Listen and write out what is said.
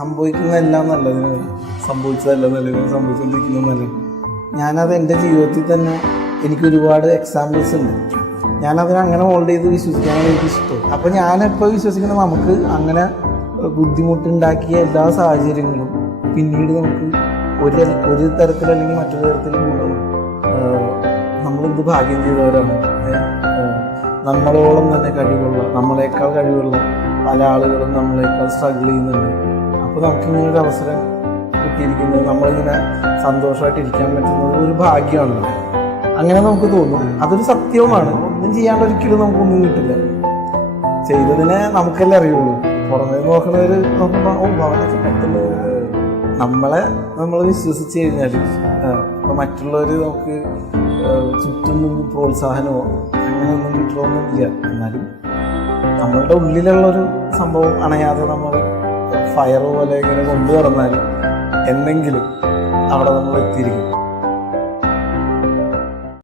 സംഭവിക്കുന്നതെല്ലാം നല്ലതിന് സംഭവിച്ചതല്ല നല്ലത് സംഭവിച്ചുകൊണ്ടിരിക്കുന്നത് നല്ലത് ഞാനത് എന്റെ ജീവിതത്തിൽ തന്നെ എനിക്ക് ഒരുപാട് എക്സാമ്പിൾസ് ഉണ്ട്. ഞാനതിനെ അങ്ങനെ ഹോൾഡ് ചെയ്ത് വിശ്വസിക്കാനാണ് എനിക്ക് ഇഷ്ടം അപ്പോൾ ഞാനെപ്പോൾ വിശ്വസിക്കുന്നത് നമുക്ക് അങ്ങനെ ബുദ്ധിമുട്ടുണ്ടാക്കിയ എല്ലാ സാഹചര്യങ്ങളും പിന്നീട് നമുക്ക് ഒരു ഒരു തരത്തിലല്ലെങ്കിൽ മറ്റൊരു തരത്തിലും നമ്മളിത് ഭാഗ്യം ചെയ്തവരാണ്. നമ്മളോളം തന്നെ കഴിവുള്ള നമ്മളെക്കാൾ കഴിവുള്ള പല ആളുകളും നമ്മളെക്കാൾ സ്ട്രഗിൾ ചെയ്യുന്നുണ്ട്. അപ്പോൾ നമുക്കിങ്ങനെ ഒരു അവസരം കിട്ടിയിരിക്കുന്നത് നമ്മളിങ്ങനെ സന്തോഷമായിട്ട് ഇരിക്കാൻ പറ്റുന്നത് ഒരു ഭാഗ്യമാണല്ലോ അങ്ങനെ നമുക്ക് തോന്നും. അതൊരു സത്യവുമാണ്. ഒന്നും ചെയ്യാണ്ട് ഒരിക്കലും നമുക്കൊന്നും കിട്ടില്ല. ചെയ്തതിനെ നമുക്കല്ലേ അറിയുള്ളൂ. പുറമേ നോക്കുന്നവർ നോക്കുമ്പോൾ ഓ ഭവനൊക്കെ നമ്മളെ നമ്മൾ വിശ്വസിച്ച് കഴിഞ്ഞാൽ ഇപ്പം മറ്റുള്ളവർ നമുക്ക് ചുറ്റും പ്രോത്സാഹനമോ അങ്ങനെയൊന്നും കിട്ടണമെന്നില്ല എന്നാലും നമ്മളുടെ ഉള്ളിലുള്ളൊരു സംഭവം അണയാതെ നമ്മൾ ഫയർ പോലെ ഇങ്ങനെ കൊണ്ടു നടന്നാൽ എന്തെങ്കിലും അവിടെ നമ്മൾ എത്തിയിരിക്കും